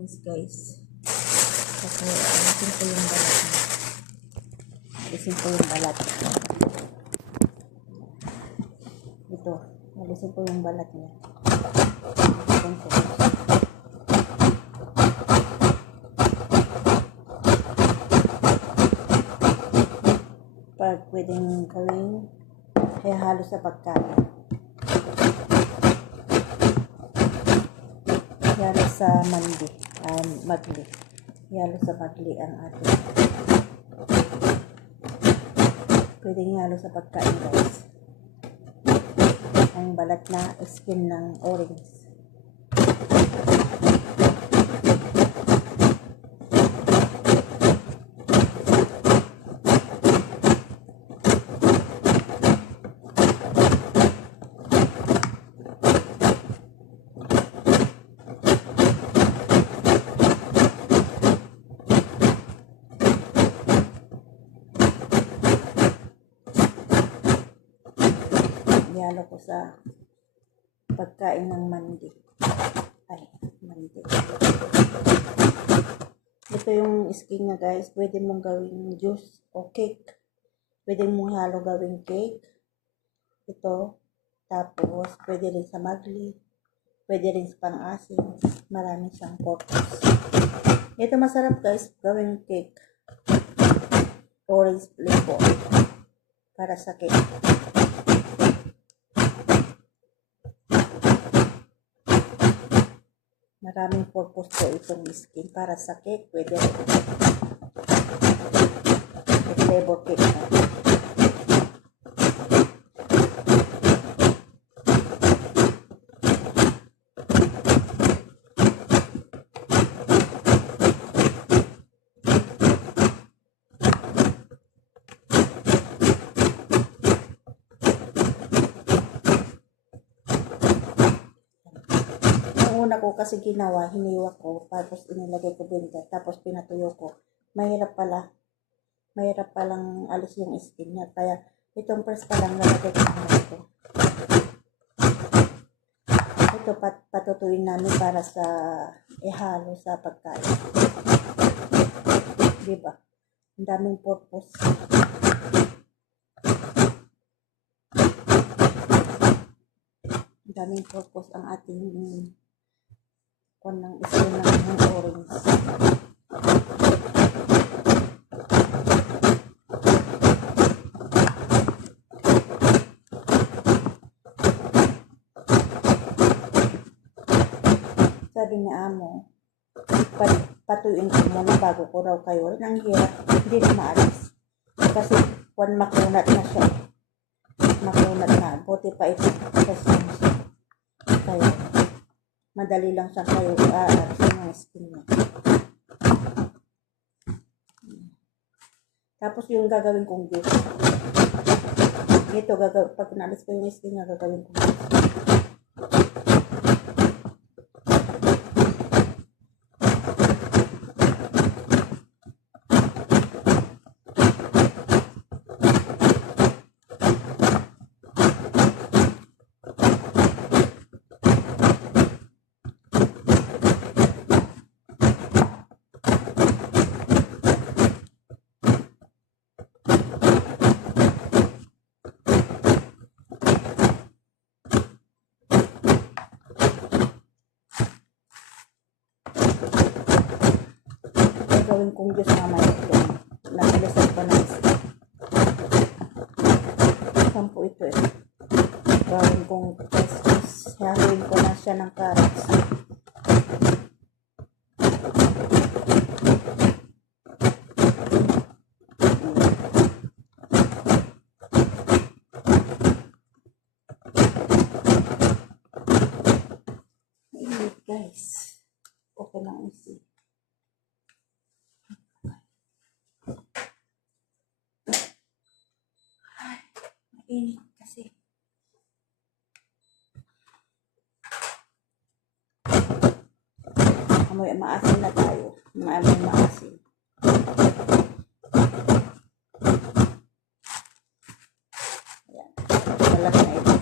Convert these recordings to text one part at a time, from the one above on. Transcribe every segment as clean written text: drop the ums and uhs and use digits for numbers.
orange guys. Kasi alisin ko yung balat niya. Alisin ko yung balat. Ito. Alisin ko yung balat niya. Ganito. Pag pwedeng gawin, kaya halos sa pagkain. Yalo sa magli. Yalo sa magli ang ating. Pwedeng yalo sa pagkain guys. Ang balat na skin ng orange. Yalo ko sa pagkain ng mandi. Mandi. Ito yung skin niya guys. Pwede mong gawing juice o cake. Pwede mong halo gawing cake. Ito. Tapos, pwede rin sa magli. Pwede rin sa pang-asin. Marami siyang purpose. Ito masarap guys. Gawing cake. Orange flavor. Para sa cake. Maraming purpose po itong skin. Para sa cake, pwede rin. Flavor cake na. Una ko kasi ginawa, hiniwa ko, tapos inilagay ko blender, tapos pinatuyo ko. Mahirap palang alis yung skin niya. Kaya itong first pa lang lalagay ko ito. Ito patutuin namin para sa ihalo sa pagkain. Diba? Ang daming purpose. Ang daming purpose ang ating ng skin ng orange. Sabi ni Amo, patuin ko muna bago ko raw kayo. Ang hirap, hindi na maalis. Kasi makunat na siya. Makunat na. Buti pa ito. Kaya, madali lang siya kayo sa mga skin niya. Tapos yung gagawin kong juice. Ito, pag nalis ko yung skin niya, gagawin kong juice. Gawin kong juice naman ito. Nagalisag pa ng isa. Sampo ito eh. Gawin kong juice. Haluin ko na siya ng carrots. Mainit guys. Okay lang isi. Init kasi. Amoy maasin na tayo. Amoy maasin. Ayan. Salat na ito.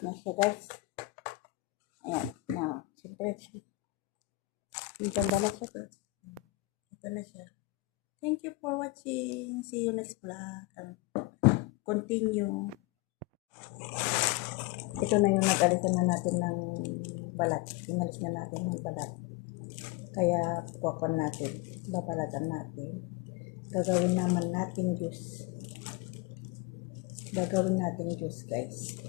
na siya, guys. Ayan. Na, siyempre, yung balat siya to. Ito na siya. Thank you for watching. See you next vlog. Continue. Ito na yung nag-alisan na natin ng balat. Inalis na natin ng balat. Kaya kukuha natin. Babalatan natin. Gagawin naman natin juice. Gagawin natin juice, guys.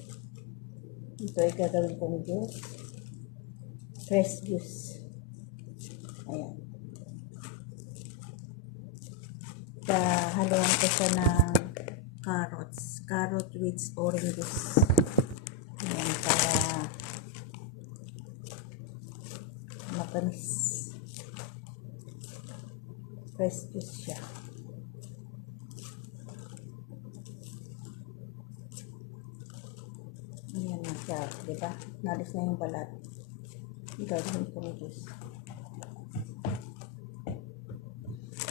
Ito ay gagawin kong juice. Fresh juice. Ayan. Haluan ko siya ng carrots. Carrot with orange juice. Ayan, para matamis. Fresh juice siya. Ayan na siya, diba? Nalis na yung balat. Gagawin ko ng juice.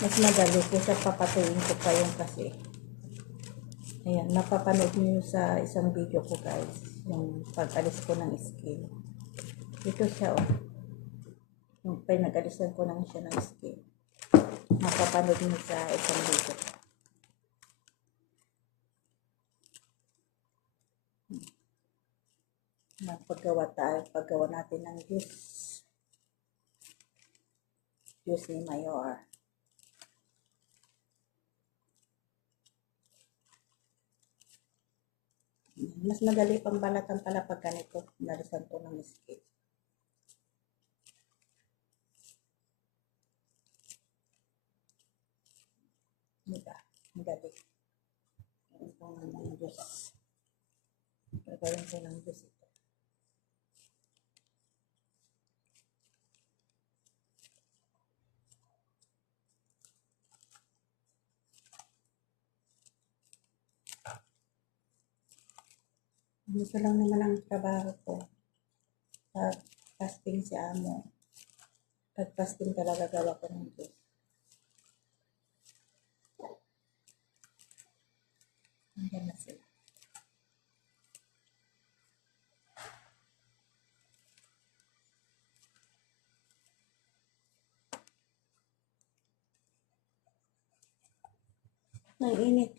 Mas madali ko siya, papatuyin ko pa yung kasi. Ayan, napapanood niyo sa isang video ko, guys. Yung pag-alis ko ng skin. Ito siya, oh. Yung pinag-alisan ko lang siya ng skin. Napapanood niyo sa isang video. Paggawa natin ng juice. Juice ni Mayor. Mas madali pang balatan pala pag ganito. Nalisan ko ng skin. Diba? Madali. Gagawin ko ng juice. Gagawin ko ng juice ito. Ito lang naman ang trabaho ko. Pag fasting si Amo. Pag fasting talaga gawa ko ng juice. Hanggang na sila. Nag-init.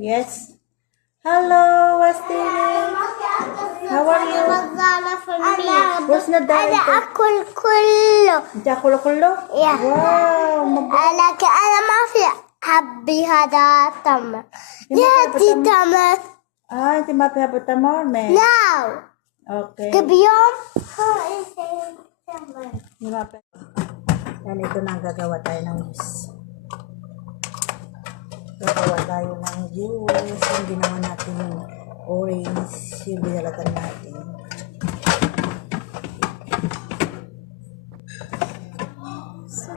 Yes. Hello, Wastini. How are you? Where's the dad? أنا أكل كله. أنت أكل كله؟ Yeah. واو. أنا ما في حبي هذا تمر. يا دي تمر. أنت ما فيها بتمر من؟ No. Okay. قبل يوم. Yan, ito na gagawa tayo ng juice. Gagawa tayo ng juice. Yung ginawa natin yung orange, yung binalatan natin. So,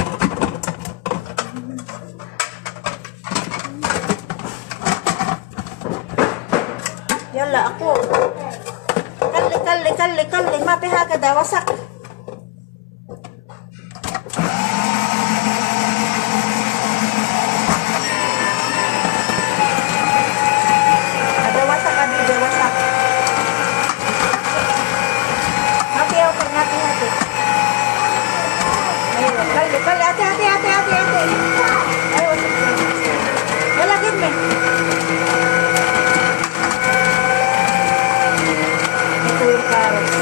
yala ako. Kalli. Mapiha ka daw, wasak. Ito yung carrots.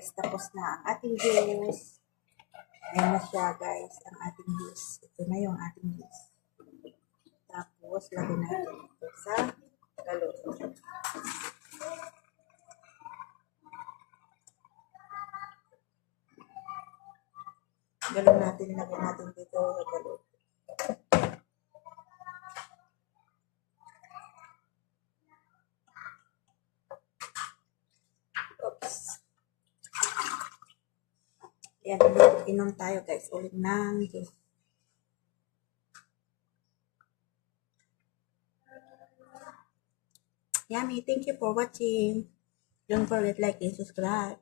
guys, tapos na ang ating juice. Ayan na siya guys, ang ating juice. Ito na yung ating juice. Tapos, lagyan natin ito sa galon. Galon natin, lagyan natin dito sa galon. Oops. Yan, inom tayo guys, ulit ng juice. Yummy, thank you for watching. Don't forget like and subscribe.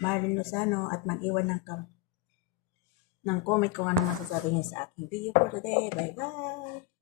Marlon Lozano at mag-iwan ng comment kung ano masasabi niyo sa aking video for today. Bye-bye!